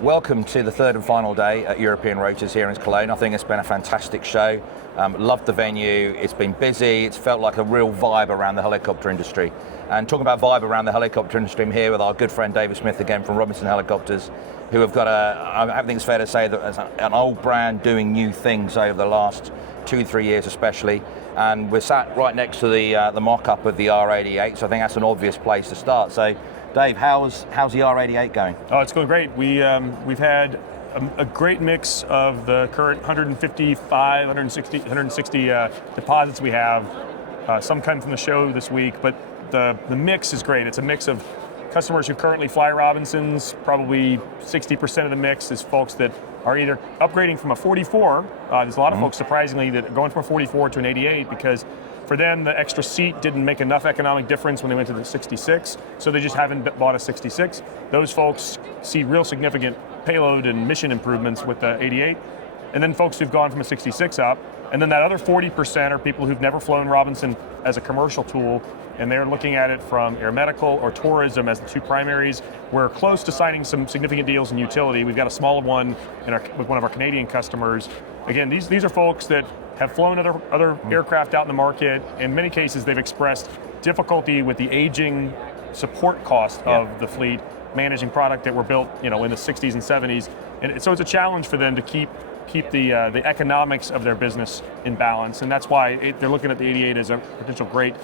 welcome to the third and final day at European Rotors here in Cologne. I think it's been a fantastic show. Loved the venue, it's been busy, it's felt like a real vibe around the helicopter industry. And talking about vibe around the helicopter industry, I'm here with our good friend David Smith again from Robinson Helicopters, who have got I think it's fair to say that as an old brand doing new things over the last 2-3 years especially. And we're sat right next to the mock-up of the R88, so I think that's an obvious place to start. So Dave, how's the R88 going? Oh, it's going great. We've had a great mix of the current 155, 160 deposits we have. Some come from the show this week, but the mix is great. It's a mix of customers who currently fly Robinsons. Probably 60% of the mix is folks that are either upgrading from a 44. There's a lot of folks, surprisingly, that are going from a 44 to an 88 because for them, the extra seat didn't make enough economic difference when they went to the 66, so they just haven't bought a 66. Those folks see real significant payload and mission improvements with the 88. And then folks who've gone from a 66 up, and then that other 40% are people who've never flown Robinson as a commercial tool, and they're looking at it from air medical or tourism as the two primaries. We're close to signing some significant deals in utility. We've got a smaller one with one of our Canadian customers. Again, these are folks that have flown other aircraft out in the market. In many cases, they've expressed difficulty with the aging support cost of the fleet, managing product that were built, in the 60s and 70s. And so it's a challenge for them to keep the economics of their business in balance. And that's why they're looking at the 88 as a potential great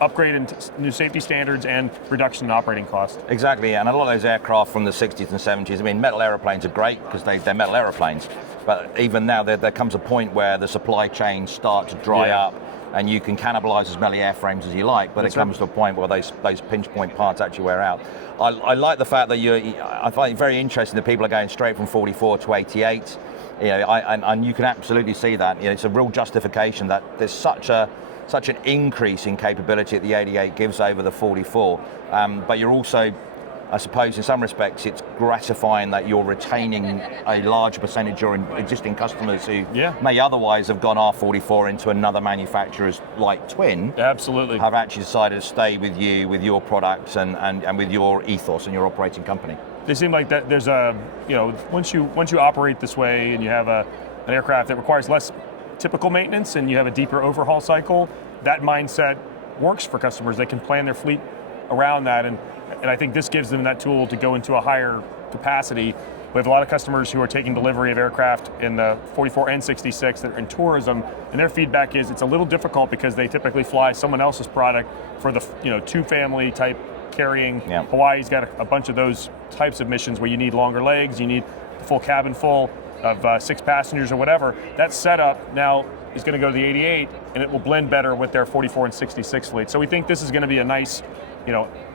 upgrade in new safety standards and reduction in operating costs. Exactly, and a lot of those aircraft from the 60s and 70s, metal aeroplanes are great because they're metal aeroplanes, but even now there comes a point where the supply chains start to dry up and you can cannibalize as many airframes as you like, but it comes to a point where those pinch point parts actually wear out. I like the fact that I find it very interesting that people are going straight from 44 to 88, and you can absolutely see that. It's a real justification that there's such an increase in capability that the 88 gives over the 44, but you're also, I suppose in some respects, it's gratifying that you're retaining a large percentage of your existing customers who may otherwise have gone R44 into another manufacturer's like twin. Absolutely. Have actually decided to stay with you, with your products and with your ethos and your operating company. They seem like that there's once you operate this way and you have an aircraft that requires less typical maintenance and you have a deeper overhaul cycle, that mindset works for customers. They can plan their fleet around that, and I think this gives them that tool to go into a higher capacity. We have a lot of customers who are taking delivery of aircraft in the 44 and 66 that are in tourism, and their feedback is it's a little difficult because they typically fly someone else's product for the two family type carrying. Hawaii's got a bunch of those types of missions where you need longer legs, you need the full cabin full of 6 passengers or whatever. That setup now is going to go to the 88, and it will blend better with their 44 and 66 fleet. So we think this is going to be a nice,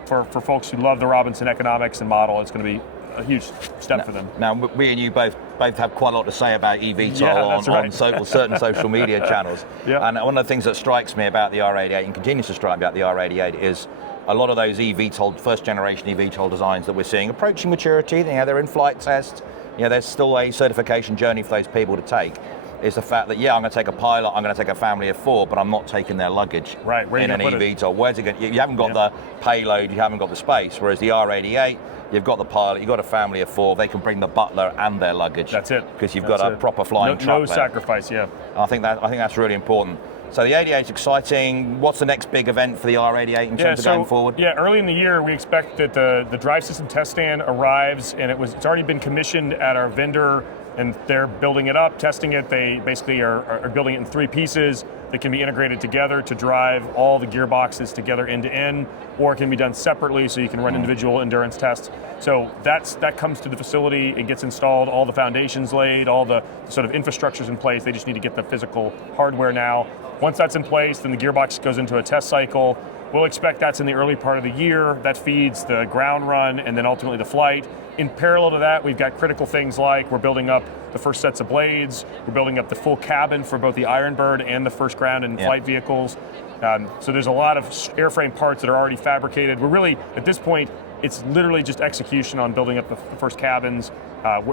for folks who love the Robinson economics and model, it's going to be a huge step for them. Now, we and you both have quite a lot to say about eVTOL on certain social media channels. And one of the things that strikes me about the R88 and continues to strike me about the R88 is a lot of those eVTOL, first generation eVTOL designs that we're seeing approaching maturity. They're in flight tests. There's still a certification journey for those people to take. Is the fact that I'm going to take a pilot, I'm going to take a family of 4, but I'm not taking their luggage in an eVTOL. Where's it going? You haven't got the payload, you haven't got the space. Whereas the R88, you've got the pilot, you've got a family of 4. They can bring the butler and their luggage. That's it. Because you've got a proper flying truck. No sacrifice. I think that's really important. So the 88 is exciting. What's the next big event for the R88 in terms of going forward? Early in the year, we expect that the drive system test stand arrives, and it's already been commissioned at our vendor, and they're building it up, testing it. They basically are building it in 3 pieces that can be integrated together to drive all the gearboxes together end to end, or it can be done separately so you can run individual endurance tests. So that comes to the facility, it gets installed, all the foundations laid, all the sort of infrastructure's in place. They just need to get the physical hardware now. Once that's in place, then the gearbox goes into a test cycle. We'll expect that's in the early part of the year. That feeds the ground run and then ultimately the flight. In parallel to that, we've got critical things like we're building up the first sets of blades, we're building up the full cabin for both the Ironbird and the first ground and flight vehicles. So there's a lot of airframe parts that are already fabricated. We're really, at this point, it's literally just execution on building up the first cabins.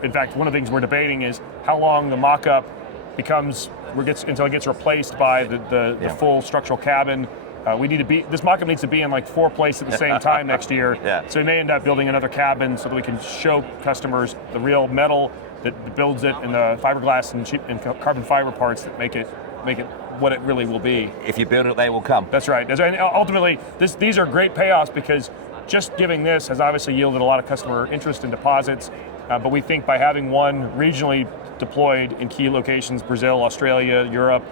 In fact, one of the things we're debating is how long the mock-up becomes until it gets replaced by the full structural cabin. This mock-up needs to be in like 4 places at the same time next year. Yeah. So we may end up building another cabin so that we can show customers the real metal that builds it and the fiberglass and carbon fiber parts that make it what it really will be. If you build it, they will come. That's right. And ultimately, these are great payoffs because just giving this has obviously yielded a lot of customer interest and deposits. But we think by having one regionally deployed in key locations, Brazil, Australia, Europe,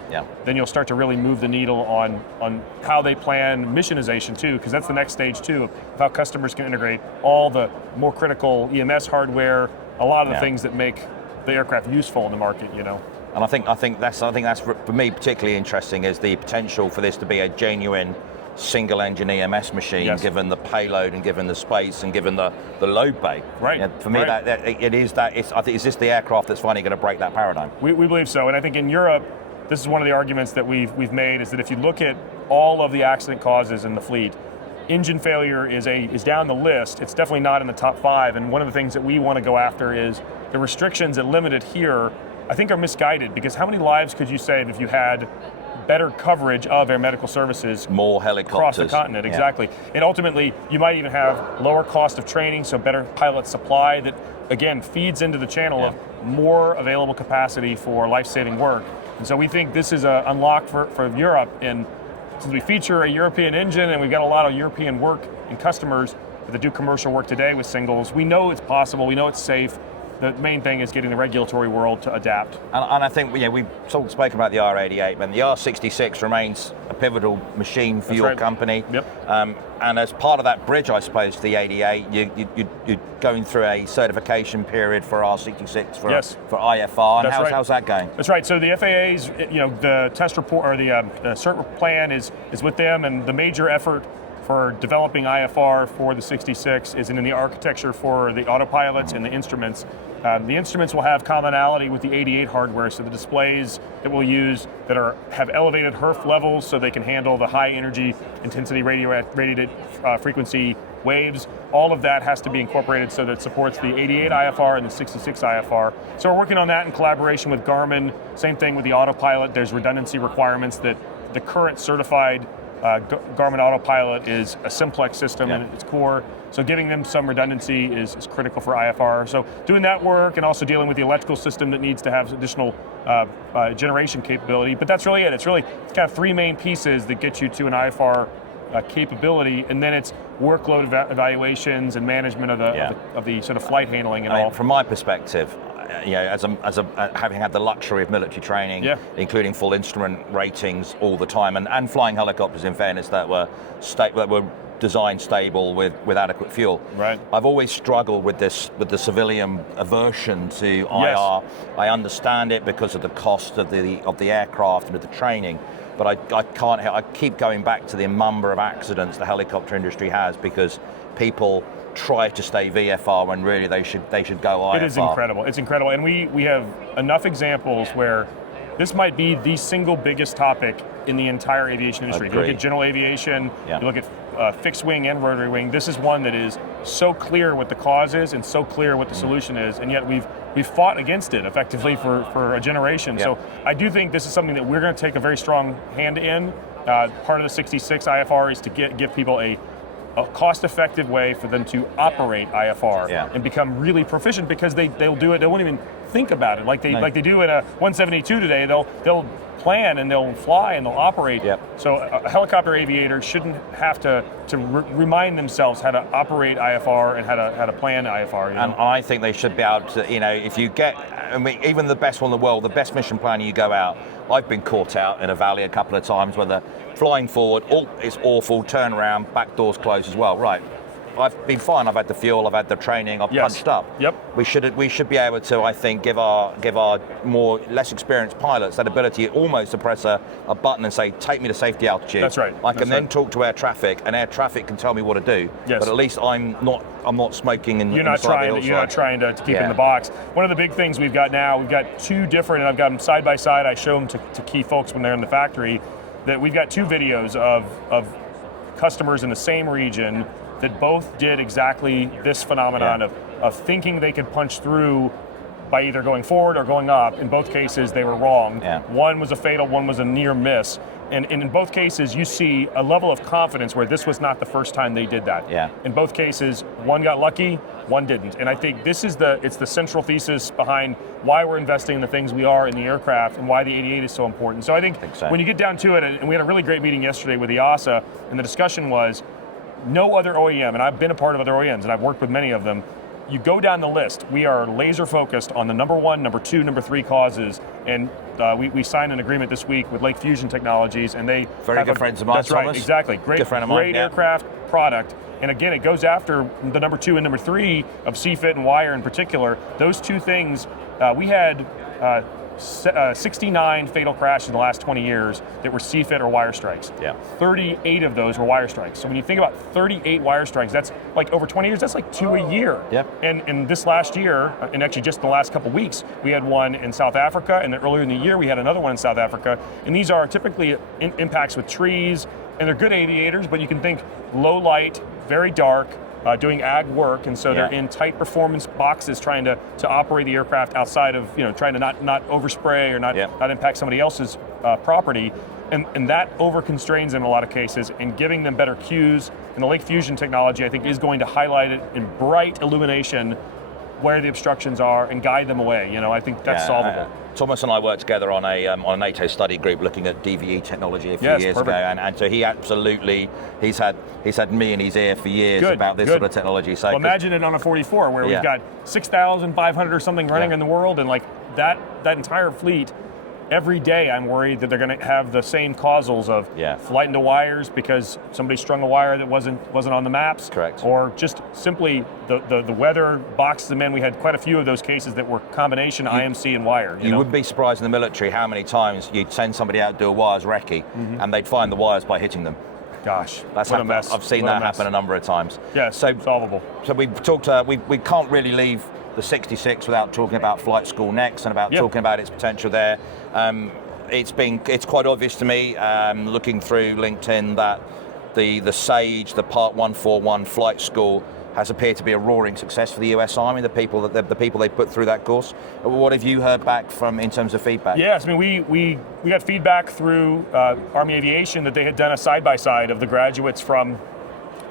then you'll start to really move the needle on how they plan missionization too, because that's the next stage too, of how customers can integrate all the more critical EMS hardware, a lot of the things that make the aircraft useful in the market, you know. And I think that's for me particularly interesting is the potential for this to be a genuine single engine EMS machine, given the payload and given the space and given the load bay. Right. And for me, I think is this the aircraft that's finally going to break that paradigm? We believe so, and I think in Europe, this is one of the arguments that we've made is that if you look at all of the accident causes in the fleet, engine failure is down the list. It's definitely not in the top 5, and one of the things that we want to go after is the restrictions that limit it here, I think are misguided, because how many lives could you save if you had better coverage of air medical services, more helicopters across the continent? Exactly. And ultimately, you might even have lower cost of training, so better pilot supply that, again, feeds into the channel of more available capacity for life-saving work. And so we think this is a unlock for Europe. And since we feature a European engine and we've got a lot of European work and customers that do commercial work today with singles, we know it's possible, we know it's safe. The main thing is getting the regulatory world to adapt. And I think we've spoken about the R88, but the R66 remains a pivotal machine for your company. Yep. And as part of that bridge, I suppose, to the 88, you're going through a certification period for R66 for IFR. And how's that going? That's right. So the FAA's, the test report or the cert plan is with them, and the major effort for developing IFR for the 66 is in the architecture for the autopilots and the instruments. The instruments will have commonality with the 88 hardware, so the displays that we'll use that have elevated HRF levels so they can handle the high energy intensity radiated frequency waves. All of that has to be incorporated so that it supports the 88 IFR and the 66 IFR. So we're working on that in collaboration with Garmin. Same thing with the autopilot. There's redundancy requirements that the current certified Garmin Autopilot is a simplex system in its core, so giving them some redundancy is critical for IFR. So doing that work and also dealing with the electrical system that needs to have additional generation capability. But that's really it. It's kind of 3 main pieces that get you to an IFR capability, and then it's workload evaluations and management of the sort of flight handling and all. From my perspective, having had the luxury of military training, including full instrument ratings all the time, and flying helicopters, in fairness, that were designed stable with adequate fuel. Right. I've always struggled with the civilian aversion to IR. I understand it because of the cost of the aircraft and of the training, but I can't help. I keep going back to the number of accidents the helicopter industry has because people try to stay VFR when really they should go IFR. It is incredible. It's incredible, and we have enough examples where this might be the single biggest topic in the entire aviation industry. You look at general aviation, you look at fixed wing and rotary wing. This is one that is so clear what the cause is and so clear what the solution is, and yet we've fought against it effectively for a generation. So I do think this is something that we're going to take a very strong hand in. Part of the 66 IFR is to give people a cost-effective way for them to operate IFR and become really proficient, because they'll do it. They won't even think about it like they do in a 172 today. They'll plan and they'll fly and they'll operate. So a helicopter aviator shouldn't have to remind themselves how to operate IFR and how to plan IFR. And I think they should be able to. If you get, even the best one in the world, the best mission planner, you go out. I've been caught out in a valley a couple of times where they're flying forward, it's awful, turn around, back doors closed as well. Right. I've been fine. I've had the fuel, I've had the training, I've punched up. We should be able to, I think, give our less experienced pilots that ability almost to press a button and say, take me to safety altitude. That's right. I can then talk to air traffic, and air traffic can tell me what to do. But at least I'm not smoking in. You're not trying to keep in the box. One of the big things we've got now, we've got 2 different, and I've got them side by side. I show them to key folks when they're in the factory. That we've got 2 videos of customers in the same region that both did exactly this phenomenon of thinking they could punch through by either going forward or going up. In both cases, they were wrong. One was a fatal, one was a near miss. And in both cases, you see a level of confidence where this was not the first time they did that. Yeah. In both cases, one got lucky, one didn't. And I think this is it's the central thesis behind why we're investing in the things we are in the aircraft and why the 88 is so important. So I think so. when you get down to it, and we had a really great meeting yesterday with EASA, and the discussion was no other OEM, and I've been a part of other OEMs, and I've worked with many of them. You go down the list, we are laser focused on the number 1, number 2, number 3 causes, and we signed an agreement this week with Lake Fusion Technologies, and they very good friends of mine. That's Thomas. Right, exactly. Great, good friend of mine, great aircraft product, and again, it goes after the number 2 and number 3 of CFIT and wire in particular. Those two things, we had 69 fatal crashes in the last 20 years that were CFIT or wire strikes. Yeah. 38 of those were wire strikes. So when you think about 38 wire strikes, that's like over 20 years, that's like 2 a year. Yep. And this last year, and actually just the last couple weeks, we had one in South Africa, and then earlier in the year we had another one in South Africa. And these are typically impacts with trees, and they're good aviators, but you can think low light, very dark, doing ag work, and so they're in tight performance boxes trying to operate the aircraft outside of, trying to not overspray or not impact somebody else's property. And that over constrains them in a lot of cases, and giving them better cues. And the Lake Fusion technology, I think, is going to highlight it in bright illumination where the obstructions are and guide them away. I think that's solvable. Thomas and I worked together on a NATO study group looking at DVE technology a few years ago, and so he's had me in his ear for years about this sort of technology. So imagine it on a 44 where we've got 6,500 or something running in the world, and like that entire fleet. Every day I'm worried that they're going to have the same causals of flight into wires because somebody strung a wire that wasn't on the maps. Correct. Or just simply the weather boxes them in. We had quite a few of those cases that were combination IMC and wire. You wouldn't be surprised in the military how many times you'd send somebody out to do a wires recce and they'd find the wires by hitting them. Gosh, that's what a mess. I've seen that happen a number of times. Yeah, so solvable. So we've talked. We can't really leave the 66 without talking about flight school next and about talking about its potential there. It's quite obvious to me, looking through LinkedIn, that the SAGE, the Part 141 flight school, has appeared to be a roaring success for the US Army. The people they put through that course. What have you heard back from in terms of feedback? Yes, I mean we got feedback through Army Aviation that they had done a side-by-side of the graduates from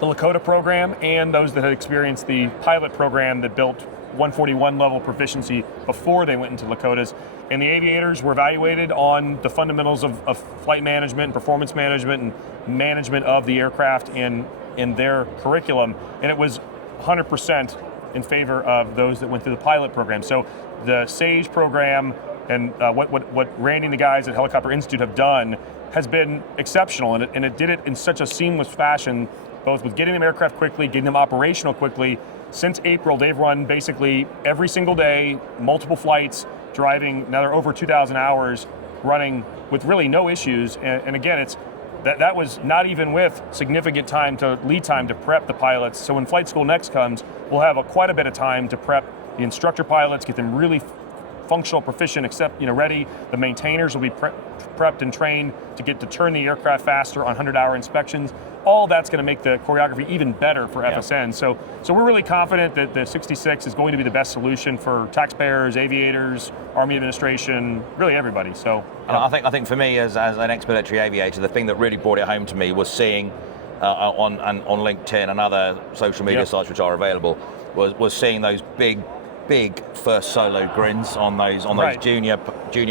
the Lakota program and those that had experienced the pilot program that built 141 level proficiency before they went into Lakotas. And the aviators were evaluated on the fundamentals of flight management and performance management and management of the aircraft in their curriculum. And it was 100% in favor of those that went through the pilot program. So the SAGE program and what Randy and the guys at Helicopter Institute have done has been exceptional. And it did it in such a seamless fashion, both with getting them aircraft quickly, getting them operational quickly. Since April, they've run basically every single day, multiple flights, driving. Now they're over 2,000 hours running with really no issues. And again, that was not even with significant lead time to prep the pilots. So when flight school next comes, we'll have quite a bit of time to prep the instructor pilots, get them really functional, proficient, ready. The maintainers will be prepped and trained to turn the aircraft faster on 100-hour inspections. All that's going to make the choreography even better for FSN. So we're really confident that the 66 is going to be the best solution for taxpayers, aviators, Army administration, really everybody. So I think for me as an ex-military aviator, the thing that really brought it home to me was seeing on LinkedIn and other social media sites which are available was seeing those big first solo grins on those junior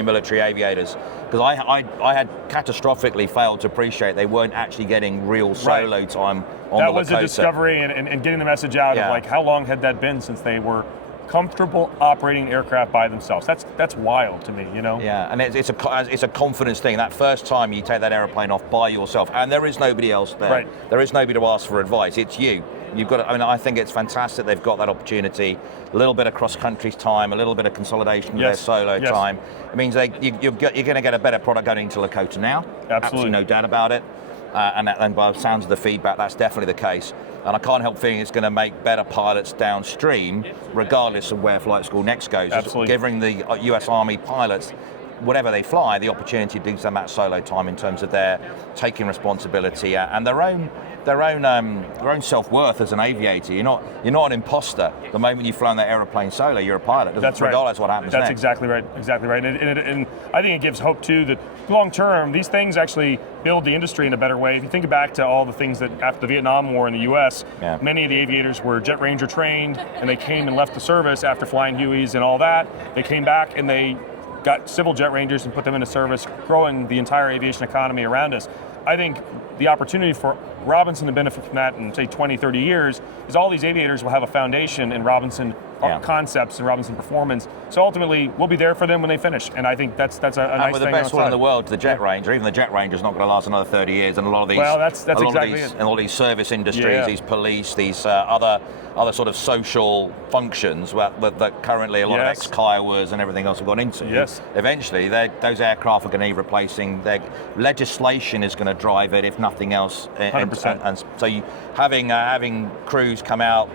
military aviators, because I had catastrophically failed to appreciate they weren't actually getting real solo time on that the was Lakota. A discovery and getting the message out of like how long had that been since they were comfortable operating aircraft by themselves. That's wild to me, Yeah, and it's a confidence thing. That first time you take that airplane off by yourself, and there is nobody else there. Right. There is nobody to ask for advice. It's you. You've got. I think it's fantastic they've got that opportunity. A little bit of cross-country time, a little bit of consolidation of their solo time. It means you're going to get a better product going into Lakota now. Absolutely, no doubt about it. And by the sounds of the feedback, that's definitely the case. And I can't help thinking it's going to make better pilots downstream, regardless of where flight school next goes. Absolutely. Giving the US Army pilots whatever they fly, the opportunity to do some of that solo time in terms of their taking responsibility and their own self-worth as an aviator. You're not an imposter. The moment you've flown that aeroplane solo, you're a pilot. That's right. Regardless what happens That's next. exactly right. Exactly right. And I think it gives hope too that long term these things actually build the industry in a better way. If you think back to all the things that after the Vietnam War in the U.S., many of the aviators were Jet Ranger trained, and they came and left the service after flying Hueys and all that. They came back and they got civil Jet Rangers and put them into service, growing the entire aviation economy around us. I think the opportunity for Robinson to benefit from that in, say, 20, 30 years is all these aviators will have a foundation in Robinson concepts and Robinson performance. So ultimately, we'll be there for them when they finish. And I think that's a nice thing. And with the best one in the world, the Jet Ranger, even the Jet Ranger is not going to last another 30 years. And a lot of these, and all these service industries, these police, these other sort of social functions that currently a lot of ex-Kiowers and everything else have gone into. Yes. Eventually, those aircraft are going to need replacing. Their legislation is going to drive it, if nothing else. 100%. And so having crews come out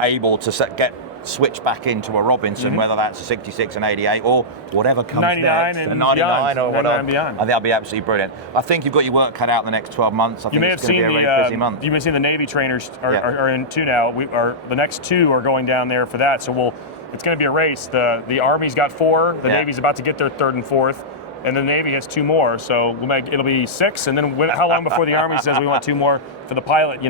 able to get switch back into a Robinson, whether that's a 66 and 88 or whatever comes 99 next, and 99 or whatever. And beyond. I think that'll be absolutely brilliant. I think you've got your work cut out in the next 12 months. I think it's going to be a very busy month. You may have seen the Navy trainers are in two now. The next two are going down there for that. So it's going to be a race. The Army's got 4. The Navy's about to get their 3rd and 4th. And the Navy has 2 more, so it'll be 6. And then how long before the Army says we want 2 more for the pilot?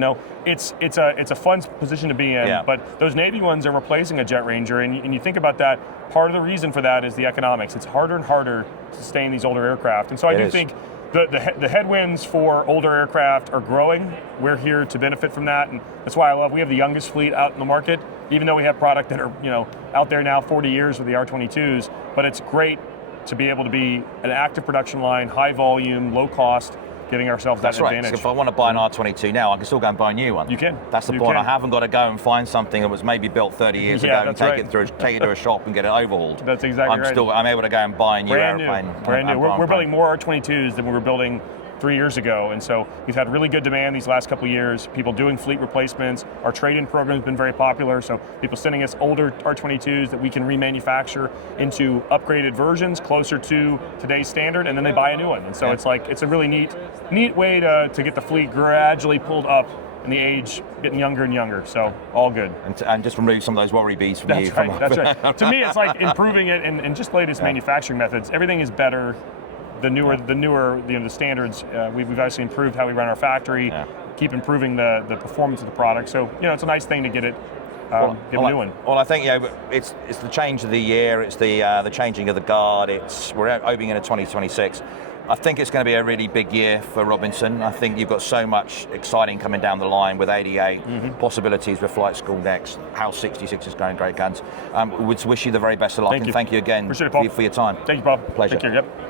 It's a fun position to be in. Yeah. But those Navy ones are replacing a Jet Ranger, and you think about that. Part of the reason for that is the economics. It's harder and harder to sustain these older aircraft, and so I do think the headwinds for older aircraft are growing. We're here to benefit from that, and that's why we have the youngest fleet out in the market. Even though we have product that are out there now 40 years with the R22s, but it's great to be able to be an active production line, high volume, low cost, giving ourselves that advantage. Right. So if I want to buy an R22 now, I can still go and buy a new one. You can. That's the point. I haven't got to go and find something that was maybe built 30 years ago and take it to a shop and get it overhauled. That's exactly right. I'm able to go and buy a new airplane. Brand new. We're building more R22s than we were building 3 years ago, and so we've had really good demand these last couple of years. People doing fleet replacements. Our trade-in program has been very popular, so people sending us older R22s that we can remanufacture into upgraded versions closer to today's standard, and then they buy a new one. And so it's a really neat way to get the fleet gradually pulled up and the age getting younger and younger. So all good. And just remove some of those worry beads from you. That's right. To me, it's like improving it and just latest manufacturing methods. Everything is better. The newer, the standards. We've obviously improved how we run our factory. Keep improving the performance of the product. So it's a nice thing to get it. Give a new one. Well, I think it's the change of the year. It's the changing of the guard. We're opening into 2026. I think it's going to be a really big year for Robinson. I think you've got so much exciting coming down the line with 88, possibilities with flight school next, how 66 is going, great guns. We wish you the very best of luck, and thank you again Appreciate it, Paul. for your time. Thank you, Paul. Pleasure. Take care, yep.